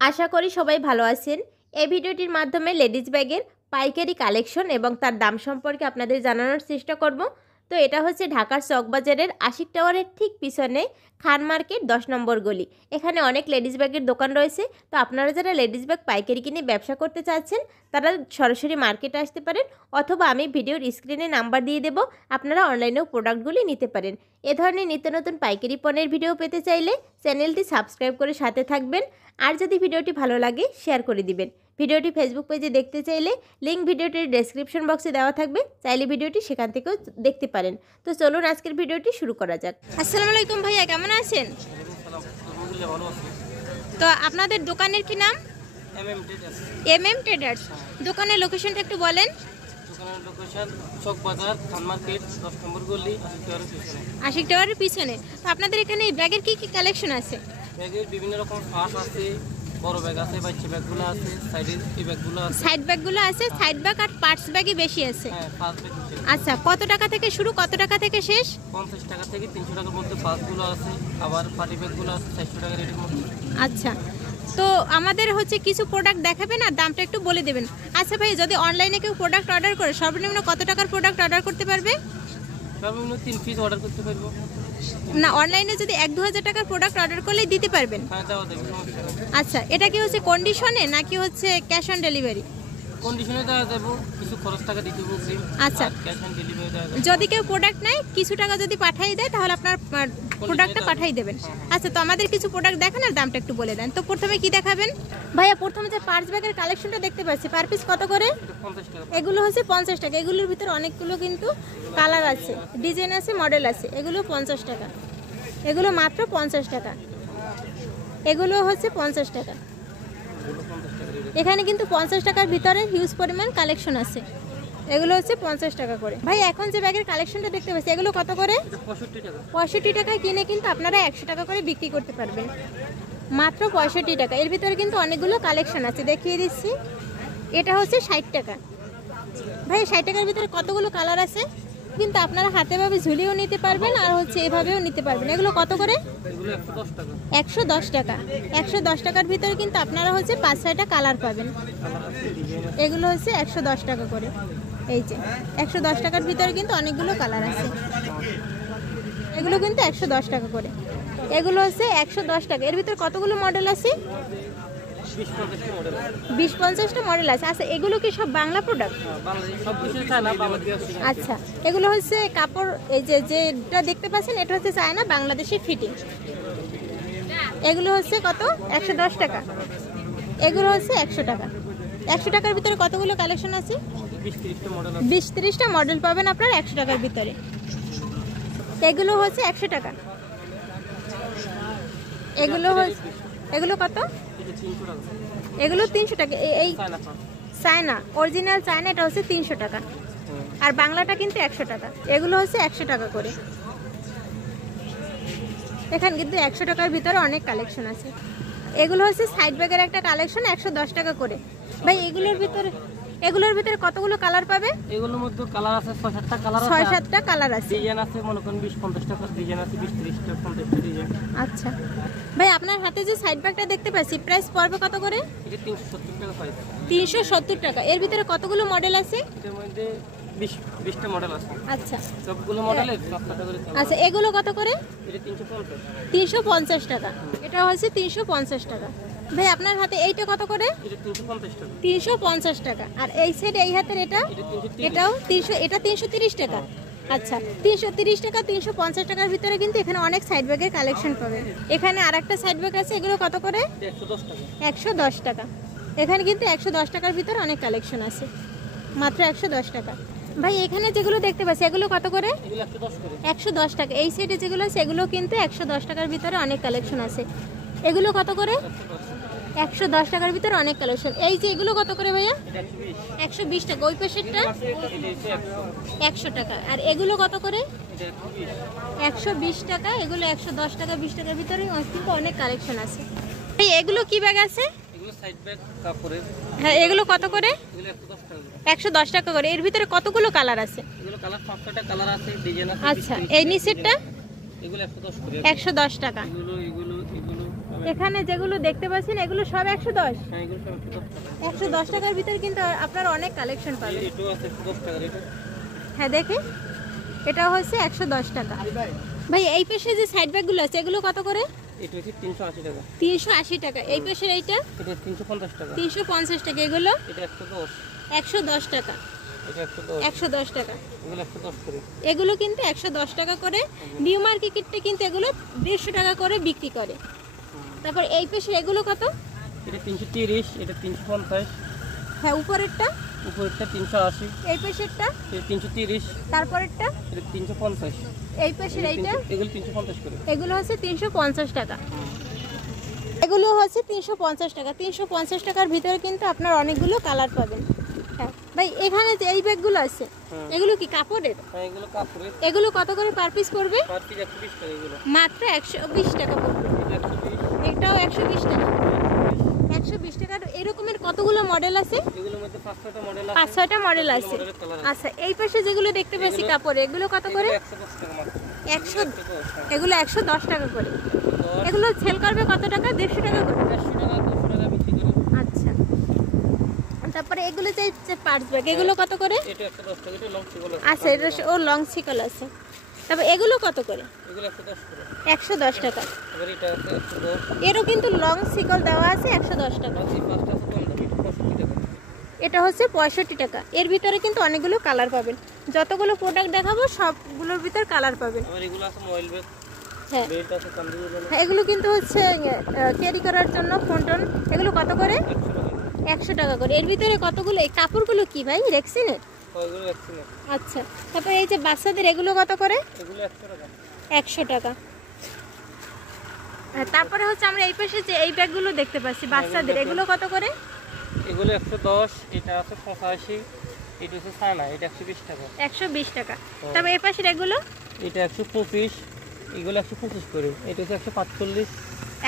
আশা করি সবাই ভালো আছেন। এই ভিডিওটির মাধ্যমে লেডিস ব্যাগের পাইকারি কালেকশন এবং তার দাম সম্পর্কে আপনাদের জানানোর চেষ্টা করব। তো এটা হচ্ছে ঢাকার চকবাজারের আশিক টাওয়ারের ঠিক পিছনে খান মার্কেট 10 নম্বর গলি। এখানে অনেক লেডিস ব্যাগের দোকান রয়েছে। তো আপনারা যারা লেডিস ব্যাগ পাইকারি কিনে ব্যবসা করতে চাচ্ছেন তারা সরাসরি মার্কেটে আসতে পারেন, অথবা আমি ভিডিওর স্ক্রিনে নাম্বার দিয়ে দেব, আপনারা অনলাইনেও প্রোডাক্টগুলি নিতে পারেন। এ ধরনের নিত্য নতুন পাইকারি পণ্যের ভিডিও পেতে চাইলে চ্যানেলটি সাবস্ক্রাইব করে সাথে থাকবেন। আর যদি ভিডিওটি ভালো লাগে শেয়ার করে দিবেন। ভিডিওটি ফেসবুক পেজে দেখতে চাইলে লিঙ্ক ভিডিওটির ডেসক্রিপশন বক্সে দেওয়া থাকবে, চাইলে ভিডিওটি সেখান থেকেও দেখতে পারেন। তো চলুন আজকের ভিডিওটি শুরু করা যাক। আসসালামু আলাইকুম ভাইয়া, কেমন আছেন? তো আপনাদের দোকানের কি নাম? MM traders. দোকানের লোকেশনটা একটু বলেন। দোকানের লোকেশন চকবাজার খান মার্কেট 10 নম্বর গলি আশিক টাওয়ারের পিছনে। তো আপনাদের এখানে ব্যাগের কি কি কালেকশন আছে? ব্যাগের বিভিন্ন রকম পার্স আছে, বড় ব্যাগ আছে, বাচ্চা ব্যাগগুলো আছে, সাইডের এই ব্যাগগুলো আছে। সাইড ব্যাগগুলো আছে, সাইড ব্যাগ আর পার্টস ব্যাগই বেশি আছে। হ্যাঁ, পার্স ব্যাগ আছে। আচ্ছা, কত টাকা থেকে শুরু, কত টাকা থেকে শেষ? 50 টাকা থেকে 300 টাকার মধ্যে পার্সগুলো আছে, আবার পার্টি ব্যাগগুলো আছে 400 টাকা রেটের মধ্যে। আচ্ছা, তো আমাদের হচ্ছে কিছু প্রোডাক্ট দেখাবেন আর দামটা একটু বলে দেবেন। আচ্ছা ভাই, যদি অনলাইনে কেউ প্রোডাক্ট অর্ডার করে সর্বনিম্ন কত টাকার প্রোডাক্ট অর্ডার করতে পারবে? সর্বনিম্ন 3 পিস অর্ডার করতে পারবো। না, অনলাইনে যদি 1-2 হাজার টাকার প্রোডাক্ট অর্ডার করলে দিতে পারবেন? হ্যাঁ, দেওয়া দেবে, সমস্যা নেই। আচ্ছা, এটা কি হচ্ছে কন্ডিশনে নাকি হচ্ছে ক্যাশ অন ডেলিভারি? কন্ডিশনে দেওয়া দেবো, কিছু খরচ টাকা দিতে হবে। আচ্ছা, ক্যাশ অন ডেলিভারি দেওয়া যাবে। যদি কেউ প্রোডাক্ট নেয় কিছু টাকা যদি পাঠিয়ে দেয় তাহলে আপনার প্রোডাক্টটা পাঠিয়ে দেবেন। আচ্ছা, তো আমাদের কিছু প্রোডাক্ট দেখান আর দামটা একটু বলে দেন। তো প্রথমে কি দেখাবেন ভাইয়া? প্রথমে যে পার্স ব্যাগের কালেকশনটা দেখতে পাচ্ছি, পার পিস কত করে? 50 টাকা। এগুলো হচ্ছে 50 টাকা। এগুলোর ভিতরে অনেকগুলো কিন্তু কালার আছে, ডিজাইন আছে, মডেল আছে। এগুলো 50 টাকা, এগুলো মাত্র 50 টাকা। এগুলো হচ্ছে 50 টাকা। এখানে কিন্তু 50 টাকার ভিতরে হিউজ পরিমাণ কালেকশন আছে। এগুলো হচ্ছে 50 টাকা করে। ভাই, এখন যে ব্যাগের কালেকশনটা দেখতে পাচ্ছি এগুলো কত করে? 65 টাকা। 65 টাকায় কিনে কিন্তু আপনারা 100 টাকা করে বিক্রি করতে পারবেন, মাত্র 65 টাকা। এর ভিতরে কিন্তু অনেকগুলো কালেকশন আছে, দেখিয়ে দিচ্ছি। এটা হচ্ছে 60 টাকা। ভাই, 60 টাকার ভিতরে কতগুলো কালার আছে, কিন্তু আপনারা হাতে ভাবে ঝুলিয়েও নিতে পারবেন আর হচ্ছে এভাবেও নিতে পারবেন। এগুলো কত করে? এগুলো 110 টাকা। 110 টাকা। 110 টাকার ভিতরে কিন্তু আপনারা হচ্ছে 5-6টা কালার পাবেন। এগুলো হচ্ছে 110 টাকা করে। এই যে 110 টাকার ভিতরে কিন্তু অনেকগুলো কালার আছে। এগুলো কিন্তু 110 টাকা করে। এগুলো হচ্ছে 110 টাকা। এর ভিতরে কতগুলো মডেল আছে? 20-50টা মডেল আছে। 20-50টা মডেল আছে। আচ্ছা, এগুলো কি সব বাংলা প্রোডাক্ট? বাংলাদেশ সব কিছু চায়না, বাংলাদেশ। আচ্ছা, এগুলো হচ্ছে কাপড়। এই যে যেটা দেখতে পাচ্ছেন এটা হচ্ছে চায়না, বাংলাদেশের ফিটিং। এগুলো হচ্ছে কত? 110 টাকা। এগুলো হচ্ছে 100 টাকা। 100 টাকার ভিতরে কতগুলো কালেকশন আছে? 20-30টা মডেল আছে। 20-30টা মডেল পাবেন আপনার 100 টাকার ভিতরে। এগুলো হচ্ছে 100 টাকা। এগুলো কত? এটা 300 টাকা। এগুলো 300 টাকা। এই China purse. China, original China, এটা হচ্ছে 300 টাকা। আর বাংলাটা কিন্তু 100 টাকা। এগুলো হচ্ছে 100 টাকা করে। এখানে কিন্তু 100 টাকার ভিতরে অনেক কালেকশন আছে। এগুলো হচ্ছে সাইড ব্যাগের একটা কালেকশন, 110 টাকা করে। ভাই, এগুলোর ভিতরে কতগুলো কালার পাবে? এগুলোর মধ্যে কালার আছে 6-7টা কালার আছে। 6-7টা কালার আছে। ডিজাইন আছে মনে করেন 20-50 টাকা ডিজাইন আছে, 20-30টা 50টা ডিজাইন। আচ্ছা ভাই, আপনার হাতে যে সাইড ব্যাগটা দেখতে পাচ্ছি প্রাইস পড়বে কত করে? এটা 370 টাকা প্রাইস। 370 টাকা। এর ভিতরে কতগুলো মডেল আছে? এটার মধ্যে 20টা মডেল আছে। আচ্ছা, সবগুলো মডেলের 7 টাকা করে দাম। আচ্ছা, এগুলো কত করে? এটা 350। 350 টাকা। এটা হচ্ছে 350 টাকা। ভাই, আপনার হাতে এইটা কত করে? এটা 350 টাকা। 350 টাকা। আর এই সাইডে এই হাতের এটা, এটাও 300, এটা 330 টাকা। আচ্ছা, 330 টাকা, 350 টাকার ভিতরে কিন্তু এখানে অনেক সাইড ব্যাগের কালেকশন পাবেন। এখানে আরেকটা সাইড ব্যাগ আছে, এগুলো কত করে? 110 টাকা। 110 টাকা। এখানে কিন্তু 110 টাকার ভিতরে অনেক কালেকশন আছে, মাত্র 110 টাকা। ভাই, এখানে যেগুলো দেখতে পাচ্ছি এগুলো কত করে? এগুলো 110 করে। 110 টাকা। এই সাইডে যেগুলো আছে এগুলো কিন্তু 110 টাকার ভিতরে অনেক কালেকশন আছে। এগুলো কত করে? 110 টাকার ভিতরে অনেক কালেকশন। এই যে এগুলো কত করে ভাইয়া? 120 টাকা। ওই পাশেরটা 100 টাকা। আর এগুলো কত করে? 120 টাকা। এগুলো 110 টাকা। 20 টাকার ভিতরে কিন্তু অনেক কালেকশন আছে। এই এগুলো কি ব্যাগ আছে? এগুলো সাইড ব্যাগ কাপড়ের। হ্যাঁ, এগুলো কত করে? এগুলো 110 টাকা। 110 টাকা করে। এর ভিতরে কতগুলো কালার আছে? এগুলো কালার 5টা কালার আছে, ডিজাইন আছে। আচ্ছা, এই নিচেরটা এগুলো 110 করে। 110 টাকা। এগুলো এখানে যেগুলো দেখতে পাচ্ছেন এগুলো সব 110। হ্যাঁ এগুলো সব 110 টাকা। 110 টাকার ভিতর কিন্তু আপনারা অনেক কালেকশন পাবেন। এটাও আছে 110 টাকা এটা। হ্যাঁ দেখে, এটা হচ্ছে 110 টাকা। ভাই এই পাশে যে সাইড ব্যাগগুলো আছে এগুলো কত করে? এটা হচ্ছে 380 টাকা। 380 টাকা। এই পাশের এইটা এটা 350 টাকা। 350 টাকা। এগুলো এটা 110। 110 টাকা। এটা 110। 110 টাকা। এগুলো 110 করে। এগুলো কিন্তু 110 টাকা করে। নিউ মার্কেটে কিন্তু এগুলো 150 টাকা করে বিক্রি করে। তারপর এই পাশে এগুলো কত? এটা 330, এটা 350। হ্যাঁ উপরেরটা? উপরেরটা 380। এই পাশেরটা? এটা 330। তারপরেরটা? এটা 350। এই পাশের এইটা? এগুলো 350 করে। এগুলো হচ্ছে 350 টাকা। এগুলো হচ্ছে 350 টাকা। 350 টাকার ভিতরে কিন্তু আপনার অনেকগুলো কালার পাবেন। হ্যাঁ ভাই এখানে যে এই ব্যাগগুলো আছে এগুলো কি কাপড়ের? হ্যাঁ এগুলো কাপড়ের। এগুলো কত করে পার পিস পড়বে? পার পিস 120 টাকা এগুলো। মাত্র 120 টাকা পড়বে। এটা 120। এটাও 120 টাকা। 120 টাকার এরকমের কতগুলো মডেল আছে? এগুলোর মধ্যে 5-6টা মডেল আছে। 5-6টা মডেল আছে। আচ্ছা এই পাশে যেগুলো দেখতে পাচ্ছি কাপড় এগুলো কত করে? 110 টাকা মাত্র। 100। এগুলো 110 টাকা করে। এগুলো সেল করবে কত টাকা? 150 টাকা করে। 150 টাকা 200 টাকা বিক্রি করে। আচ্ছা তারপরে এগুলো যে পার্স ব্যাগ এগুলো কত করে? এটা 110 টাকা। এটা লং সিকল আছে। আচ্ছা এটা ও লং সিকল আছে। তারপর এগুলো কত করে? এগুলো 110 করে। 110 টাকা। এবার এটা আছে 110। এরও কিন্তু লং সিকল দেওয়া আছে 110 টাকা। এই পাঁচটা আছে কম দামি 65 টাকা। এটা হচ্ছে 65 টাকা। এর ভিতরে কিন্তু অনেকগুলো কালার পাবেন। যতগুলো প্রোডাক্ট দেখাবো সবগুলোর ভিতর কালার পাবেন। আর এগুলো আছে মোবাইল ব্যাগ। হ্যাঁ বেল্ট আছে কান্দিগুলো হ্যাঁ এগুলো কিন্তু হচ্ছে ক্যারি করার জন্য ফোনটন। এগুলো কত করে? 100 টাকা। 100 টাকা করে। এর ভিতরে কতগুলো? এই কাপড়গুলো কি ভাই রেক্সিনের? এগুলো 100 টাকা। আচ্ছা তারপর এই যে বাচ্চাদের এগুলো কত করে? এগুলো 100 টাকা। 100 টাকা। তারপরে হচ্ছে আমরা এই পাশে যে এই ব্যাগগুলো দেখতে পাচ্ছি বাচ্চাদের এগুলো কত করে? এগুলো 110। এটা আছে 85। এটা হচ্ছে সানা। এটা 120 টাকা। 120 টাকা। তারপর এই পাশের এগুলো? এটা 125। এগুলো 125 করে। এটা হচ্ছে 145।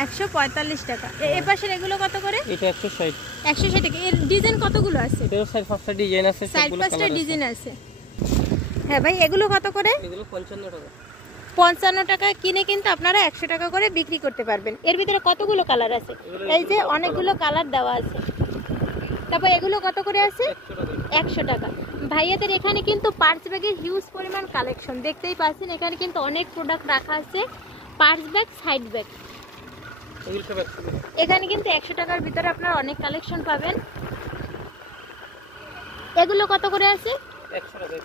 145 টাকা। এই পাশের এগুলো কত করে? এটা 160। 160 টাকা। এর ডিজাইন কতগুলো আছে? এটাও 4-5টা ডিজাইন আছে, চার সবগুলো পাঁচটা কালার আছে। ডিজাইন আছে। হ্যাঁ ভাই এগুলো কত করে? এগুলো 55 টাকা। 55 টাকা কিনে কিন্তু আপনারা 100 টাকা করে বিক্রি করতে পারবেন। এর ভিতরে কতগুলো কালার আছে? এই যে অনেকগুলো কালার দেওয়া আছে। তারপর এগুলো কত করে আছে? 100 টাকা। ভাইয়াদের এখানে কিন্তু পার্স ব্যাগের হিউজ পরিমাণ কালেকশন দেখতেই পাচ্ছেন। এখানে কিন্তু অনেক প্রোডাক্ট রাখা আছে। Purse bag, side bag. এগুলো সব 100 টাকা। এখানে কিন্তু 100 টাকার ভিতরে আপনারা অনেক কালেকশন পাবেন। এগুলো কত করে আছে? 100 টাকা।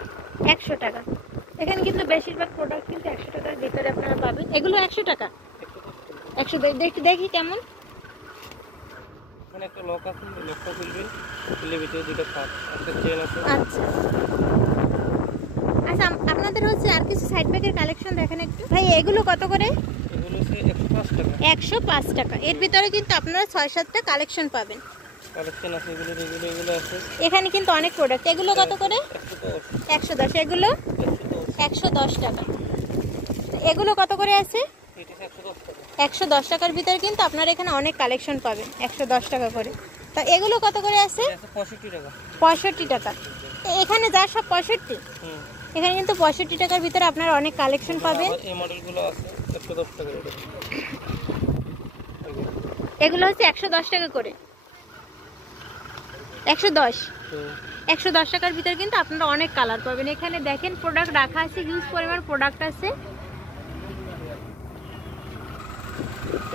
100 টাকা। এখানে কিন্তু বেশিরভাগ প্রোডাক্ট কিন্তু 100 টাকার ভিতরে আপনারা পাবেন। এগুলো 100 টাকা। 100 দেখি কেমন। এখানে একটা লক আছে, লকটা খুলবেন। খুলে ভিতরে দুটো কাপ, একটা চেন আছে। আচ্ছা আচ্ছা আপনাদের হচ্ছে আর কিছু সাইড ব্যাগের কালেকশন দেখেন একটু। ভাই এগুলো কত করে? এগুলো হচ্ছে 105 টাকা। 105 টাকা। এর ভিতরে কিন্তু আপনারা 6-7টা কালেকশন পাবেন। কালেকশন আছে এগুলো আছে। এখানে কিন্তু অনেক প্রোডাক্ট। এগুলো কত করে? 110। 110। এগুলো 110 টাকা। এগুলো কত করে আছে? এটা 110 টাকা। 110 টাকার ভিতরে কিন্তু আপনারা এখানে অনেক কালেকশন পাবেন 110 টাকা করে। তা এগুলো কত করে আছে? এটা 65 টাকা। 65 টাকা। এখানে যা সব 65। হুম। এখানে কিন্তু 65 টাকার ভিতরে আপনারা অনেক কালেকশন পাবেন। এই মডেলগুলো আছে 110 টাকা এটা। এগুলো হচ্ছে 110 টাকা করে। 110 110 টাকার ভিতরে কিন্তু আপনারা অনেক কালার পাবেন। এখানে দেখেন প্রোডাক্ট রাখা আছে, হিউজ পরিমাণ প্রোডাক্ট আছে।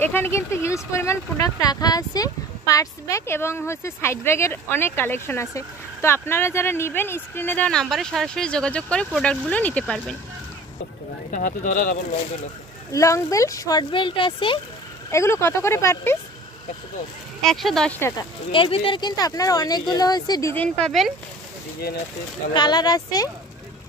এখানে কিন্তু হিউজ পরিমাণ প্রোডাক্ট রাখা আছে। পার্স ব্যাগ এবং হচ্ছে সাইড ব্যাগের অনেক কালেকশন আছে। তো আপনারা যারা নেবেন স্ক্রিনে দেওয়া নাম্বারে সরাসরি যোগাযোগ করে প্রোডাক্টগুলো নিতে পারবেন। এটা হাতে ধরার আবার লং বেল্ট আছে। লং বেল্ট, শর্ট বেল্ট আছে। এগুলো কত করে পার পিস? 110 টাকা। এর ভিতরে কিন্তু আপনারা অনেকগুলো হচ্ছে ডিজাইন পাবেন, ডিজাইন আছে, কালার আছে।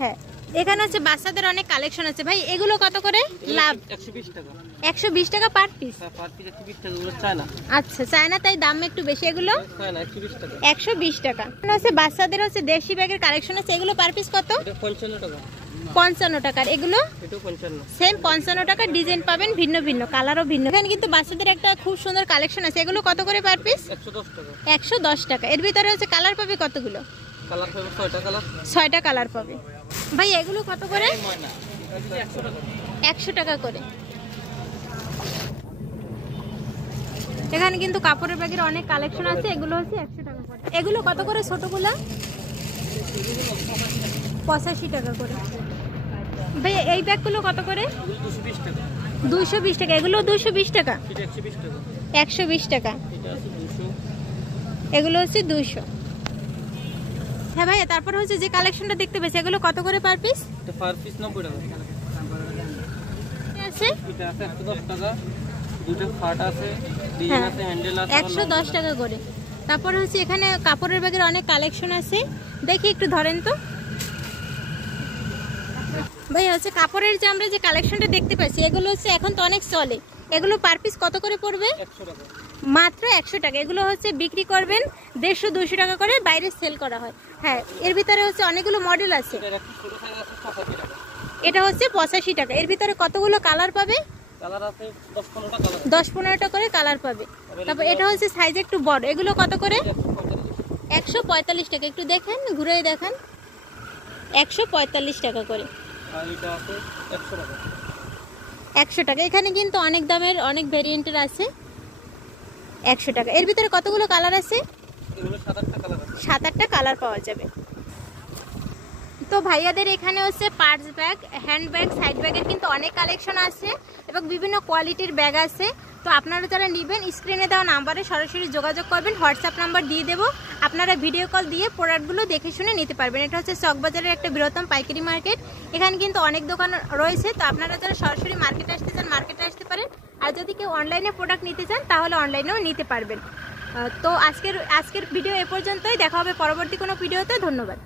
হ্যাঁ এখানে হচ্ছে বাচ্চাদের অনেক কালেকশন আছে। ভাই এগুলো কত করে? লাভ 120 টাকা। 120 টাকা পার পিস। পার পিস 120 টাকা। এগুলো চায়না। আচ্ছা চায়না, তাই দাম একটু বেশি। এগুলো চায়না 120 টাকা। 120 টাকা। এখানে হচ্ছে বাচ্চাদের হচ্ছে দেশি ব্যাগের কালেকশন আছে। এগুলো পার পিস কত? এটা 55 টাকা। 55 টাকার। এগুলো এটাও 55। সেম 55 টাকা। ডিজাইন পাবেন ভিন্ন ভিন্ন, কালারও ভিন্ন। এখানে কিন্তু বাচ্চাদের একটা খুব সুন্দর কালেকশন আছে। এগুলো কত করে পার পিস? 110 টাকা। 110 টাকা। এর ভিতরে হচ্ছে কালার পাবে কতগুলো? কালার পাবে 6টা কালার। 6টা কালার পাবে। ভাই এগুলো কত করে? ময়না 100 টাকা। 100 টাকা করে। এখানে কিন্তু কাপড়ের ব্যাগের অনেক কালেকশন আছে। এগুলো হচ্ছে 100 টাকা করে। এগুলো কত করে ছোটগুলা? 85 টাকা করে। ভাই এই ব্যাগগুলো কত করে? 220 টাকা। 220 টাকা। এগুলো 220 টাকা। এটা 120 টাকা। 120 টাকা। এটা আছে 200। এগুলো হচ্ছে 200। হ্যাঁ ভাইয়া, তারপর হচ্ছে যে কালেকশনটা দেখতে পেয়েছি, এগুলো কত করে পার পিস? এটা পার পিস 90 টাকা আছে। এটা আছে 110 টাকা। দুটো ফাট আছে, ডিজাইন আছে, হ্যান্ডেল আছে। 110 টাকা করে। তারপর হচ্ছে এখানে কাপড়ের ব্যাগের অনেক কালেকশন আছে, দেখি একটু ধরেন তো ভাই। হচ্ছে কাপড়ের যে আমরা যে কালেকশনটা দেখতে পাচ্ছি, এগুলো হচ্ছে এখন তো অনেক চলে। এগুলো পার পিস কত করে পড়বে? 100 টাকা। মাত্র 100 টাকা। এগুলো হচ্ছে বিক্রি করবেন 150-200 টাকা করে, বাইরে সেল করা হয়। হ্যাঁ, এর ভিতরে হচ্ছে অনেকগুলো মডেল আছে। এটার একটা ছোট সাইজ আছে 85 টাকা। এটা হচ্ছে 85 টাকা। এর ভিতরে কতগুলো কালার পাবে? কালার আছে 10-15টা কালার। 10-15টা করে কালার পাবে। তারপর এটা হচ্ছে সাইজ একটু বড়। এগুলো কত করে? 145 টাকা। একটু দেখেন, ঘুরে দেখান। 145 টাকা করে। আর এটা আছে 100 টাকা। 100 টাকা। এখানে কিন্তু অনেক দামের অনেক ভেরিয়েন্টের আছে। 100 টাকা। এর ভিতরে কতগুলো কালার আছে? এগুলো 7-8টা কালার আছে। 7-8টা কালার পাওয়া যাবে। তো ভাইয়াদের এখানে হচ্ছে purse bag, hand bag, side ব্যাগের কিন্তু অনেক কালেকশন আছে এবং বিভিন্ন কোয়ালিটির ব্যাগ আছে। তো আপনারা যারা নেবেন, স্ক্রিনে দেওয়া নাম্বারে সরাসরি যোগাযোগ করবেন। হোয়াটসঅ্যাপ নাম্বার দিয়ে দেবো, আপনারা ভিডিও কল দিয়ে প্রোডাক্টগুলো দেখে শুনে নিতে পারবেন। এটা হচ্ছে চকবাজারের একটা বৃহত্তম পাইকারি মার্কেট। এখানে কিন্তু অনেক দোকান রয়েছে। তো আপনারা যারা সরাসরি মার্কেটে আসতে চান, মার্কেটে আসতে পারেন। আর যদি কেউ অনলাইনে প্রোডাক্ট নিতে চান, তাহলে অনলাইনেও নিতে পারবেন। তো আজকের ভিডিও এ পর্যন্তই। দেখা হবে পরবর্তী কোনো ভিডিওতে। ধন্যবাদ।